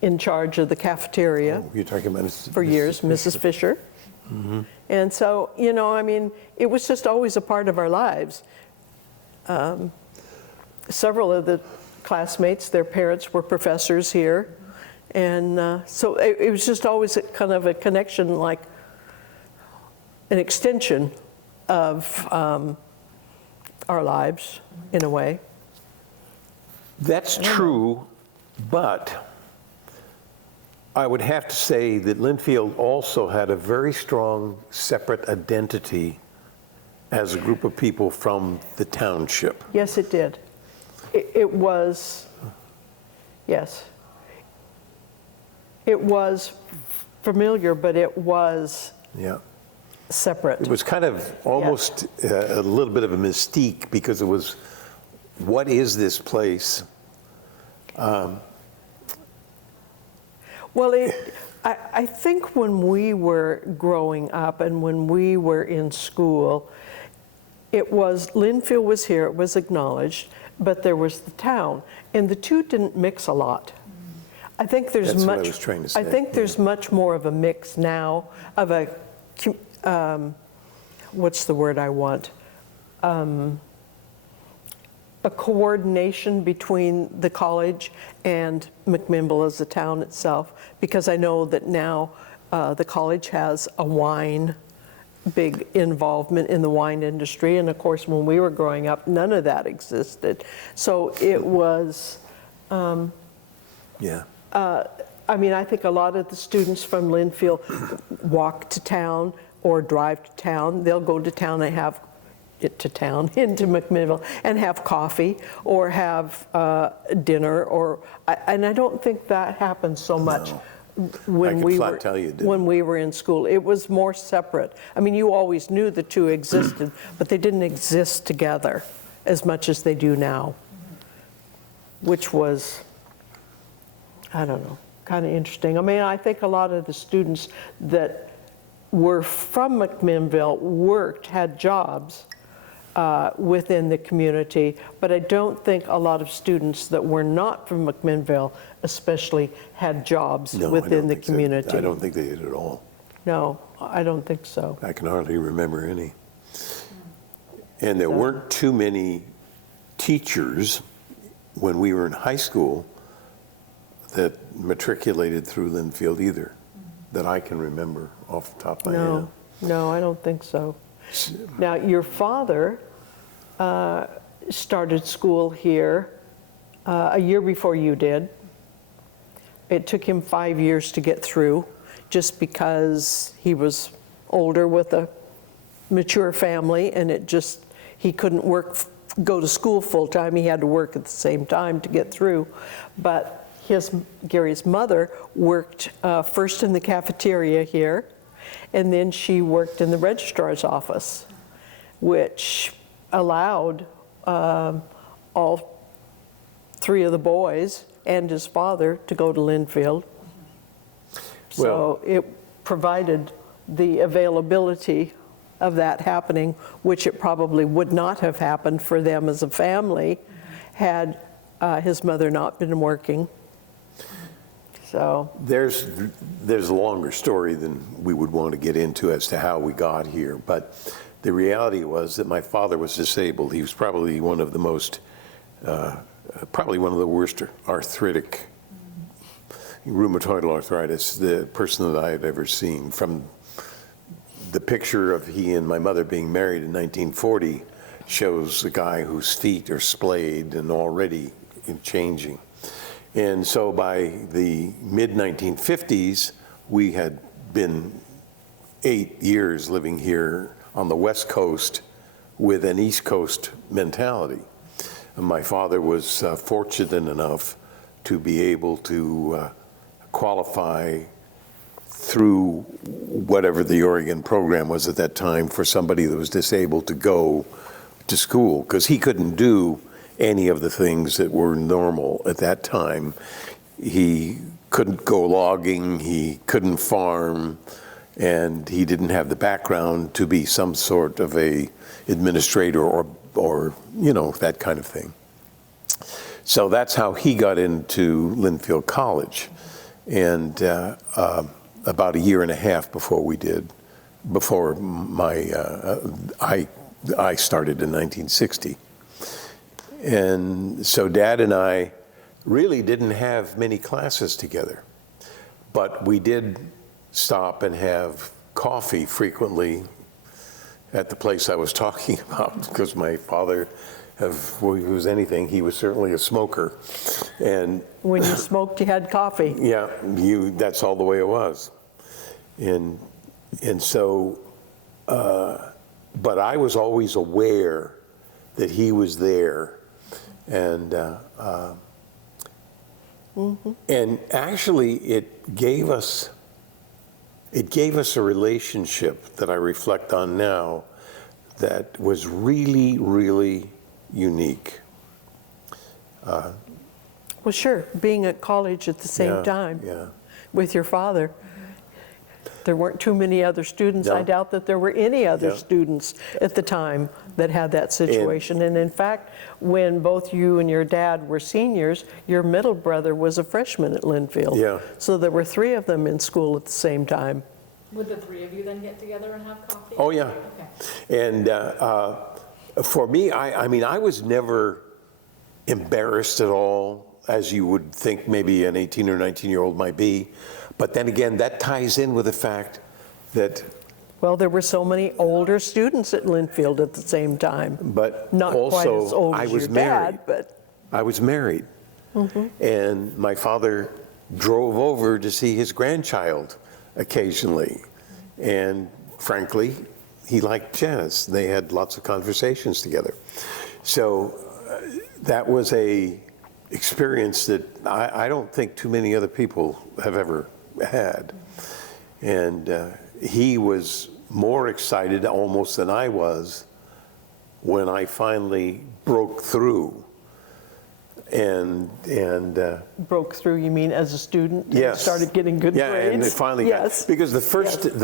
in charge of the cafeteria. Oh, you're talking about for years, Mrs. Fisher. And so, you know, I mean, it was just always a part of our lives. Several of the classmates, their parents were professors here. And so it was just always kind of a connection, like an extension of our lives, in a way. That's true, but I would have to say that Linfield also had a very strong separate identity as a group of people from the township. Yes, it did. It was, yes. It was familiar, but it was separate. It was kind of almost a little bit of a mystique because it was, what is this place? Well, I think when we were growing up and when we were in school, it was, Linfield was here, it was acknowledged, but there was the town, and the two didn't mix a lot. I think there's That's much, what I was trying to say. I think there's much more of a mix now of a, what's the word I want? A coordination between the college and McMinnville as the town itself, because I know that now the college has a wine, big involvement in the wine industry, and of course when we were growing up, none of that existed. So it was, I mean, I think a lot of the students from Linfield walk to town or drive to town. They'll go to town and have into McMinnville and have coffee or have dinner, and I don't think that happened so much when we were in school. It was more separate. I mean, you always knew the two existed, but they didn't exist together as much as they do now, which was, I don't know, kind of interesting. I mean, I think a lot of the students that were from McMinnville had jobs within the community, but I don't think a lot of students that were not from McMinnville especially had jobs within the community. I don't think they did at all. No, I don't think so. I can hardly remember any. And there weren't too many teachers when we were in high school that matriculated through Linfield either, that I can remember off the top of my head. No, I don't think so. Now, your father started school here a year before you did. It took him 5 years to get through, just because he was older with a mature family, and he couldn't go to school full time. He had to work at the same time to get through. But Gary's mother worked first in the cafeteria here, and then she worked in the registrar's office, which allowed all three of the boys and his father to go to Linfield So it provided the availability of that happening, which it probably would not have happened for them as a family had his mother not been working. So There's a longer story than we would want to get into as to how we got here, but the reality was that my father was disabled. He was probably one of the most, probably one of the worst arthritic, rheumatoid arthritis, the person that I had ever seen. From the picture of he and my mother being married in 1940 shows a guy whose feet are splayed and already changing. And so by the mid-1950s, we had been 8 years living here on the West Coast with an East Coast mentality. And my father was fortunate enough to be able to qualify through whatever the Oregon program was at that time for somebody that was disabled to go to school, because he couldn't do any of the things that were normal at that time. He couldn't go logging, he couldn't farm, and he didn't have the background to be some sort of a administrator or you know, that kind of thing. So that's how he got into Linfield College. And about a year and a half before we did, before I started in 1960. And so Dad and I really didn't have many classes together, but we did stop and have coffee frequently at the place I was talking about, because my father, well, he was anything, he was certainly a smoker. And when you smoked, you had coffee. yeah, that's all the way it was. And so, but I was always aware that he was there. And and actually it gave us a relationship that I reflect on now that was really, really unique. Well, sure, being at college at the same time with your father. There weren't too many other students. No. I doubt that there were any other Yeah. students at the time that had that situation. And in fact, when both you and your dad were seniors, your middle brother was a freshman at Linfield. Yeah. So there were 3 of them in school at the same time. Would the 3 of you then get together and have coffee? Oh, yeah. Okay. And for me, I mean, I was never embarrassed at all, as you would think maybe an 18 or 19-year-old might be. But then again, that ties in with the fact that, Well, there were so many older students at Linfield at the same time. but Not quite also as old I as was your married. dad, but I was married. And my father drove over to see his grandchild occasionally. And frankly, he liked Janice. They had lots of conversations together. So that was a experience that I don't think too many other people have ever had. And he was more excited almost than I was when I finally broke through. And broke through, you mean as a student? And yes, started getting good grades? Yeah, and it finally yes. got, because the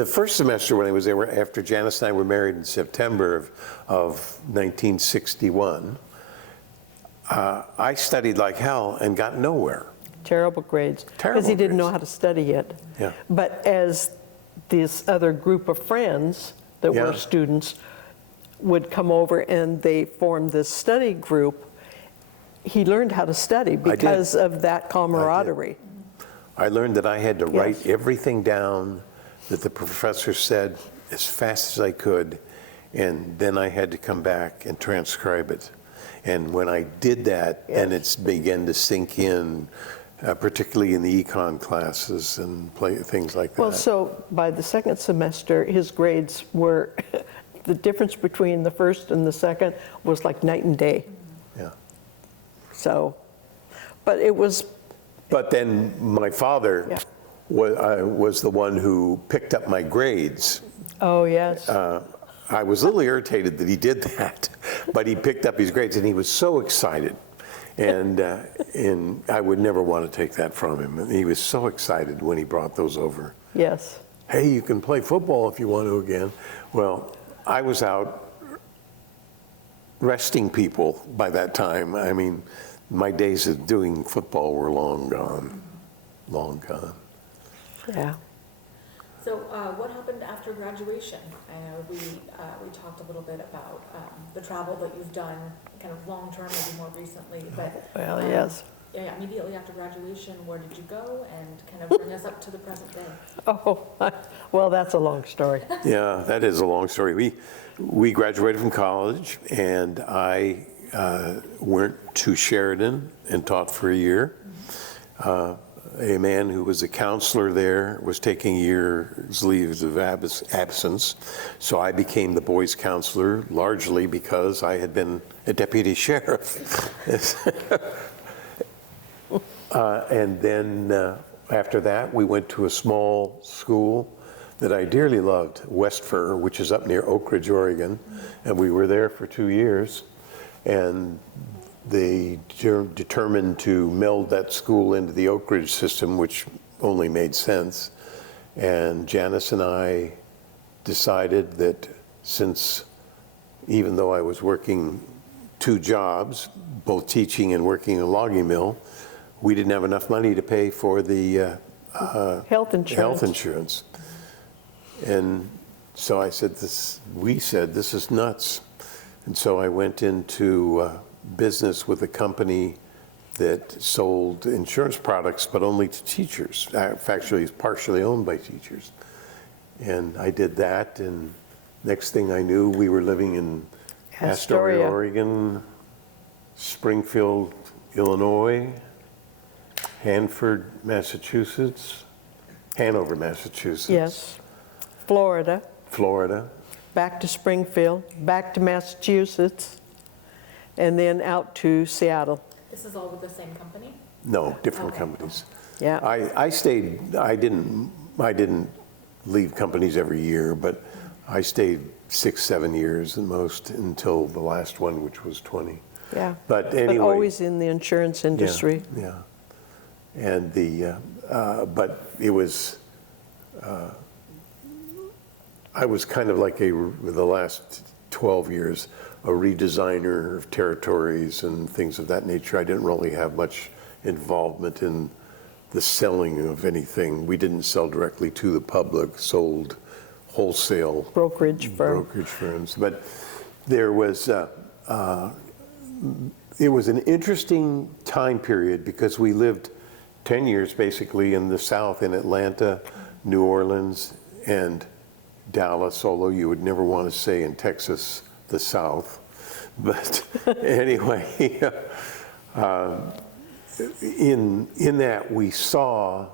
first semester when I was there, after Janice and I were married in September of 1961, I studied like hell and got nowhere. Terrible grades. Terrible Because he didn't know grades. how to study yet. Yeah. But as this other group of friends that were Yeah. students would come over and they formed this study group, he learned how to study because of that camaraderie. I learned that I had to write Yes. everything down that the professor said as fast as I could, and then I had to come back and transcribe it. And when I did that, and it's began to sink in, particularly in the econ classes and things like that. Well, so by the second semester, his grades were, the difference between the first and the second was like night and day. Yeah. So, but it was, But then my father Yeah. was the one who picked up my grades. oh, yes. I was a little irritated that he did that, but he picked up his grades and he was so excited. And I would never want to take that from him. And he was so excited when he brought those over. Yes. Hey, you can play football if you want to again. Well, I was out resting people by that time. I mean, my days of doing football were long gone, long gone. Yeah. So what happened after graduation? I know we talked a little bit about the travel that you've done, kind of long-term, maybe more recently, but Well, yes. yeah, immediately after graduation, where did you go, and kind of bring us up to the present day? Oh, well, that's a long story. Yeah, that is a long story. We graduated from college, and I went to Sheridan and taught for a year. A man who was a counselor there was taking years leaves of absence, so I became the boys' counselor, largely because I had been a deputy sheriff. And then after that, we went to a small school that I dearly loved, West Fur, which is up near Oak Ridge, Oregon, and we were there for 2 years. And they determined to meld that school into the Oak Ridge system, which only made sense. And Janice and I decided that since, even though I was working 2 jobs, both teaching and working in a logging mill, we didn't have enough money to pay for the Health insurance. And so we said, this is nuts. And so I went into business with a company that sold insurance products, but only to teachers. Actually, it's partially owned by teachers. And I did that, and next thing I knew, we were living in Astoria, Oregon, Springfield, Illinois, Hanover, Massachusetts, Yes. Florida. Back to Springfield, back to Massachusetts, and then out to Seattle. This is all with the same company? No, different companies. Yeah. I stayed, I didn't leave companies every year, but I stayed 6, 7 years at most until the last one, which was 20. Yeah. But anyway. But always in the insurance industry. Yeah. And but it was, I was kind of like the last 12 years, a redesigner of territories and things of that nature. I didn't really have much involvement in the selling of anything. We didn't sell directly to the public, sold wholesale. Brokerage firms. But there was, it was an interesting time period because we lived 10 years basically in the South, in Atlanta, New Orleans, and Dallas, although you would never want to say in Texas, the South. But anyway, in that we saw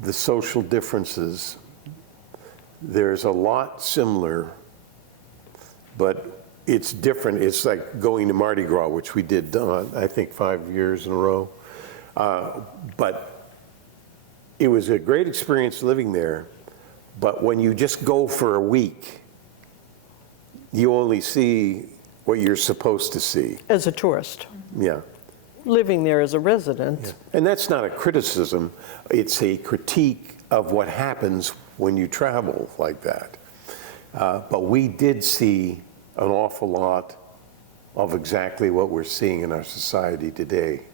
the social differences. There's a lot similar, but it's different. It's like going to Mardi Gras, which we did, I think, 5 years in a row. But it was a great experience living there. But when you just go for a week, you only see what you're supposed to see. As a tourist. Yeah. Living there as a resident. Yeah. And that's not a criticism. It's a critique of what happens when you travel like that. But we did see an awful lot of exactly what we're seeing in our society today.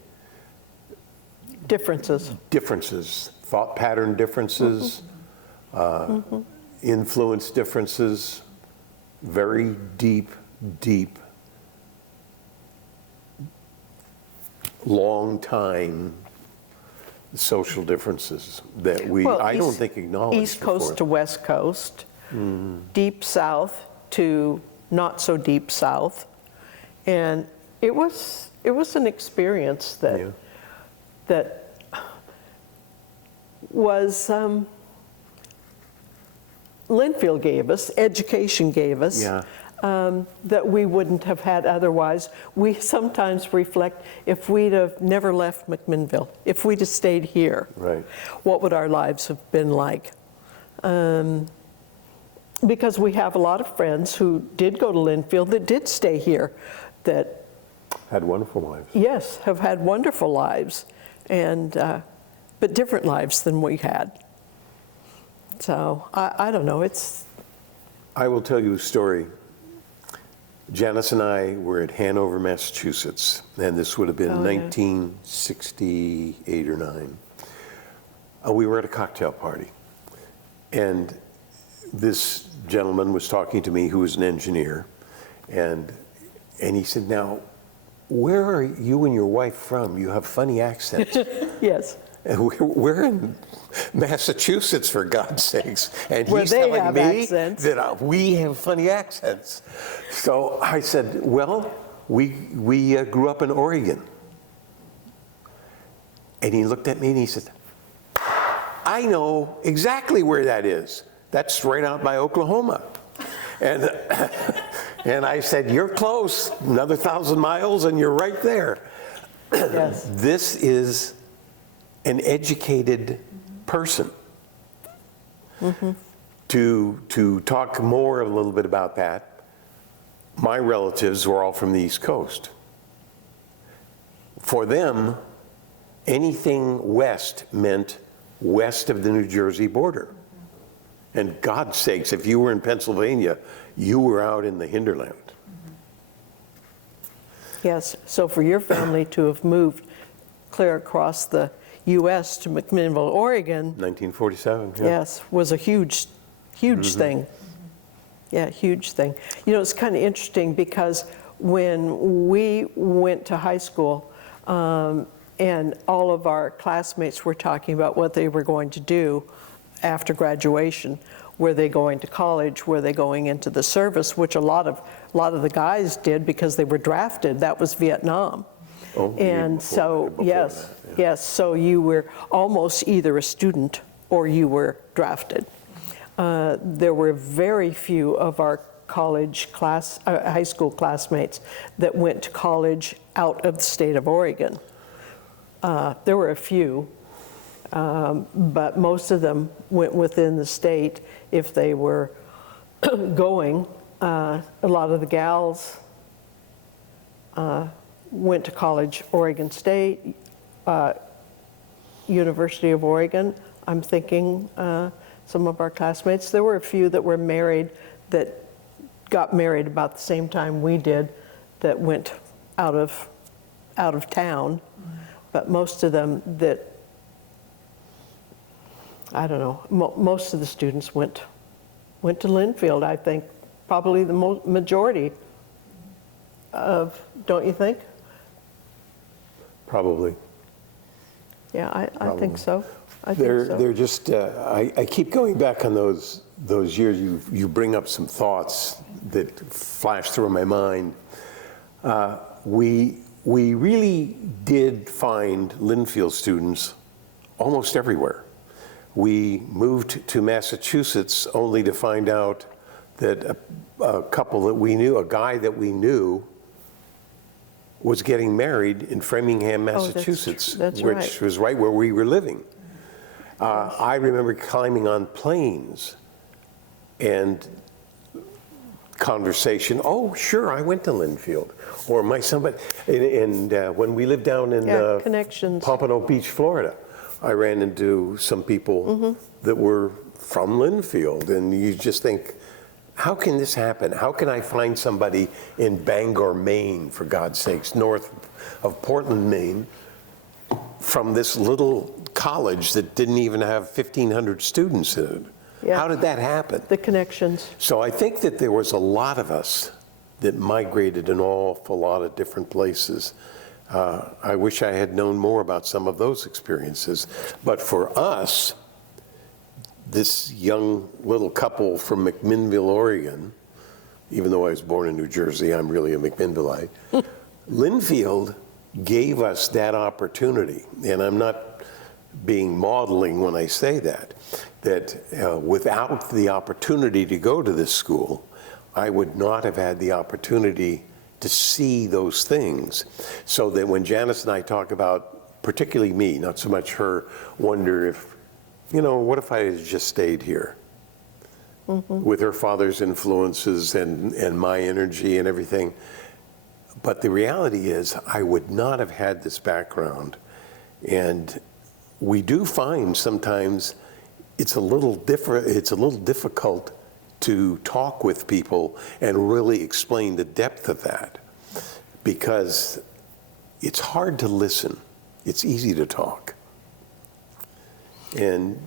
Differences, thought pattern differences, influence differences, very deep, long time social differences that I don't think acknowledged East Coast before. to West Coast, deep South to not so deep South. And it was an experience that was Linfield gave us, education gave us, that we wouldn't have had otherwise. We sometimes reflect, if we'd have never left McMinnville, if we'd have stayed here, what would our lives have been like? Because we have a lot of friends who did go to Linfield that did stay here, that Had wonderful lives. yes, have had wonderful lives, and but different lives than we had. So I don't know. I will tell you a story. Janice and I were at Hanover, Massachusetts, and this would have been Oh, yeah. 1968 or 9. We were at a cocktail party, and this gentleman was talking to me who was an engineer, and he said, "Now, where are you and your wife from? You have funny accents." yes. And we're in Massachusetts, for God's sakes. And Where he's they telling have me accents. that we have funny accents. So I said, well, we grew up in Oregon. And he looked at me and he said, I know exactly where that is. That's right out by Oklahoma. And, and I said, you're close, another 1,000 miles and you're right there. Yes. This is an educated person. Mm-hmm. To talk more a little bit about that, my relatives were all from the East Coast. For them, anything west meant west of the New Jersey border. And God's sakes, if you were in Pennsylvania, you were out in the hinterland. Yes. So for your family to have moved clear across the U.S. to McMinnville, Oregon, 1947, yeah. yes, was a huge thing. Yeah, huge thing. You know, it's kind of interesting because when we went to high school, and all of our classmates were talking about what they were going to do after graduation. Were they going to college? Were they going into the service? Which a lot of the guys did because they were drafted. That was Vietnam. Oh, And so, yes, that, yeah. yes, so you were almost either a student or you were drafted. There were very few of our high school classmates that went to college out of the state of Oregon. There were a few, but most of them went within the state if they were going. A lot of the gals went to college, Oregon State, University of Oregon. I'm thinking some of our classmates. There were a few that were married that got married about the same time we did that went out of town. But most of them that, I don't know, most of the students went to Linfield, I think, probably the majority of, don't you think? Probably. Yeah, I think so. I think They're so. just, I keep going back on those years. You bring up some thoughts that flash through my mind. We really did find Linfield students almost everywhere. We moved to Massachusetts only to find out that a couple that we knew, a guy that we knew, was getting married in Framingham, Massachusetts, that's which right. was right where we were living. I remember climbing on planes and conversation, oh, sure, I went to Linfield. Or when we lived down in connections. Pompano Beach, Florida, I ran into some people that were from Linfield, and you just think, how can this happen? How can I find somebody in Bangor, Maine, for God's sakes, north of Portland, Maine, from this little college that didn't even have 1,500 students in it? Yeah. How did that happen? The connections. So I think that there was a lot of us that migrated an awful lot of different places. I wish I had known more about some of those experiences. But for us, this young little couple from McMinnville, Oregon, even though I was born in New Jersey, I'm really a McMinnvilleite, Linfield gave us that opportunity. And I'm not being maudling when I say that without the opportunity to go to this school, I would not have had the opportunity to see those things. So that when Janice and I talk about, particularly me, not so much her, wonder if, what if I had just stayed here? With her father's influences and my energy and everything. But the reality is, I would not have had this background. And we do find sometimes it's a little difficult to talk with people and really explain the depth of that, because it's hard to listen. It's easy to talk. And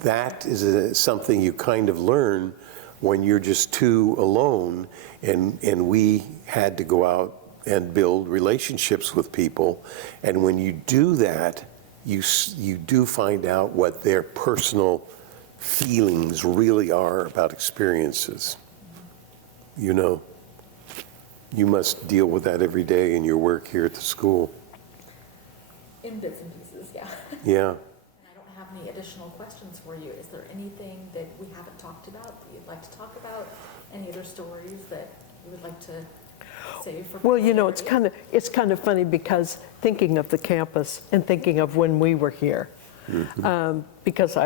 that is something you kind of learn when you're just two alone, and we had to go out and build relationships with people. And when you do that, you do find out what their personal feelings really are about experiences. You know, you must deal with that every day in your work here at the school. In bits and pieces, yeah. Yeah. I don't have any additional questions for you. Is there anything that we haven't talked about that you'd like to talk about? Any other stories that you would like to save for? Well, you know, it's kind of funny, because thinking of the campus and thinking of when we were here, because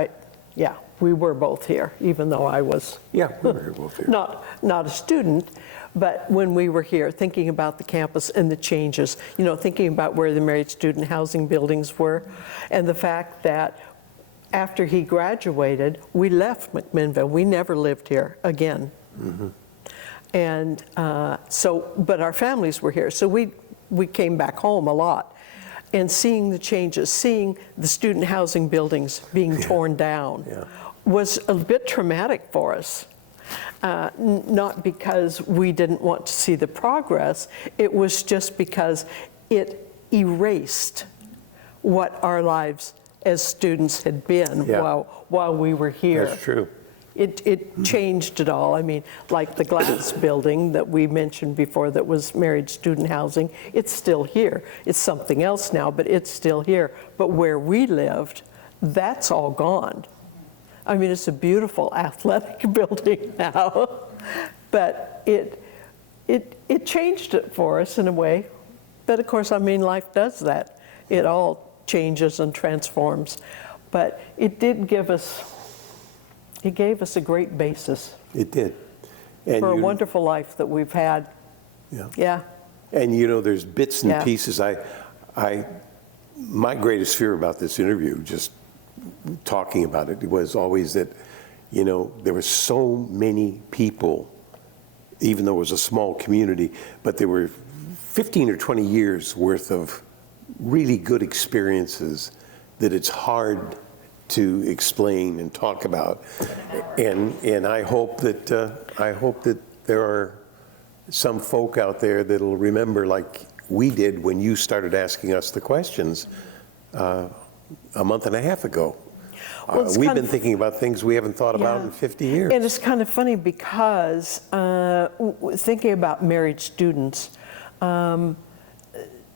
we were both here, even though I was Yeah, we were both here. not a student. But when we were here, thinking about the campus and the changes, you know, thinking about where the married student housing buildings were, and the fact that after he graduated, we left McMinnville. We never lived here again. And but our families were here, so we came back home a lot. And seeing the changes, seeing the student housing buildings being torn down was a bit traumatic for us. Not because we didn't want to see the progress, it was just because it erased what our lives as students had been while we were here. That's true. It changed it all. I mean, like the glass building that we mentioned before that was married student housing, it's still here. It's something else now, but it's still here. But where we lived, that's all gone. I mean, it's a beautiful athletic building now, but it changed it for us in a way. But of course, I mean, life does that. It all changes and transforms. But it did give us, it gave us a great basis. It did. And for a wonderful life that we've had. Yeah. And you know, there's bits and Yeah. pieces. My greatest fear about this interview, just talking about it, was always that, you know, there were so many people, even though it was a small community, but there were 15 or 20 years worth of really good experiences that it's hard to explain and talk about. And I hope that there are some folk out there that'll remember, like we did when you started asking us the questions a month and a half ago. Well, we've been thinking about things we haven't thought about in 50 years. And it's kind of funny because thinking about married students,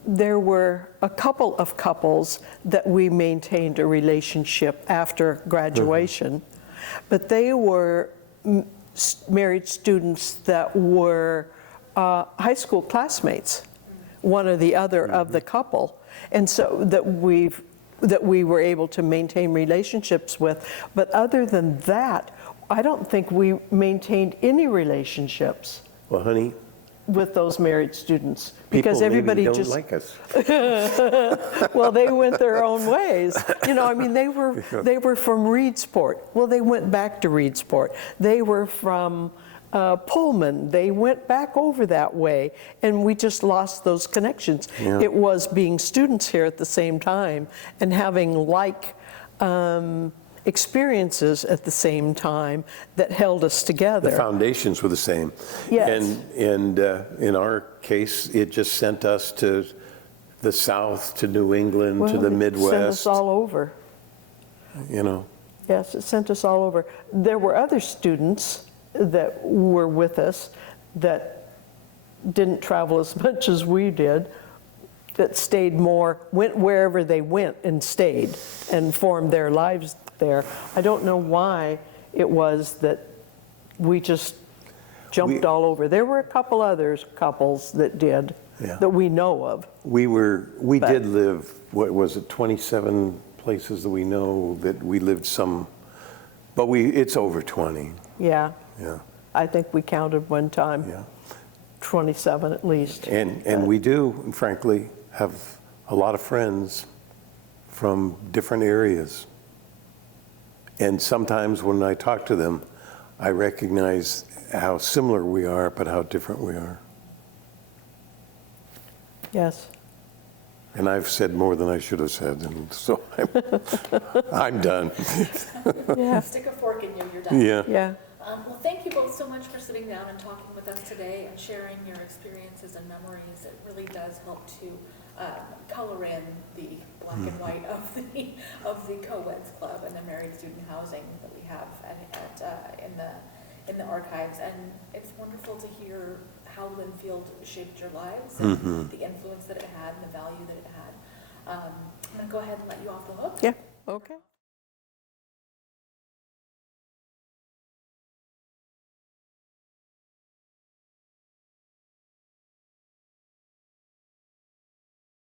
there were a couple of couples that we maintained a relationship after graduation, but they were married students that were high school classmates, one or the other of the couple, and so that we were able to maintain relationships with. But other than that, I don't think we maintained any relationships. Well, honey, with those married students, because people everybody maybe don't just like us. well, they went their own ways. You know, I mean, they were from Reedsport. Well, they went back to Reedsport. They were from Pullman. They went back over that way, and we just lost those connections. Yeah. It was being students here at the same time and having experiences at the same time that held us together. The foundations were the same. Yes. And in our case, it just sent us to the South, to New England, to the Midwest. It sent us all over. You know. Yes, it sent us all over. There were other students that were with us that didn't travel as much as we did, that stayed more, went wherever they went and stayed and formed their lives there. I don't know why it was that we just jumped all over. There were a couple others, couples that did, that we know of. We did live, what was it, 27 places that we know that we lived some, but it's over 20. Yeah. Yeah. I think we counted one time. Yeah. 27 at least. And we do, frankly, have a lot of friends from different areas. And sometimes when I talk to them, I recognize how similar we are, but how different we are. Yes. And I've said more than I should have said, and so I'm done. Yeah. Stick a fork in you, you're done. Yeah. Yeah. Well, thank you both so much for sitting down and talking with us today and sharing your experiences and memories. It really does help to color in the black and white of the Co-Weds Club and the married student housing that we have in the archives. And it's wonderful to hear how Linfield shaped your lives and the influence that it had and the value that it had. I'm going to go ahead and let you off the hook. Yeah. Okay.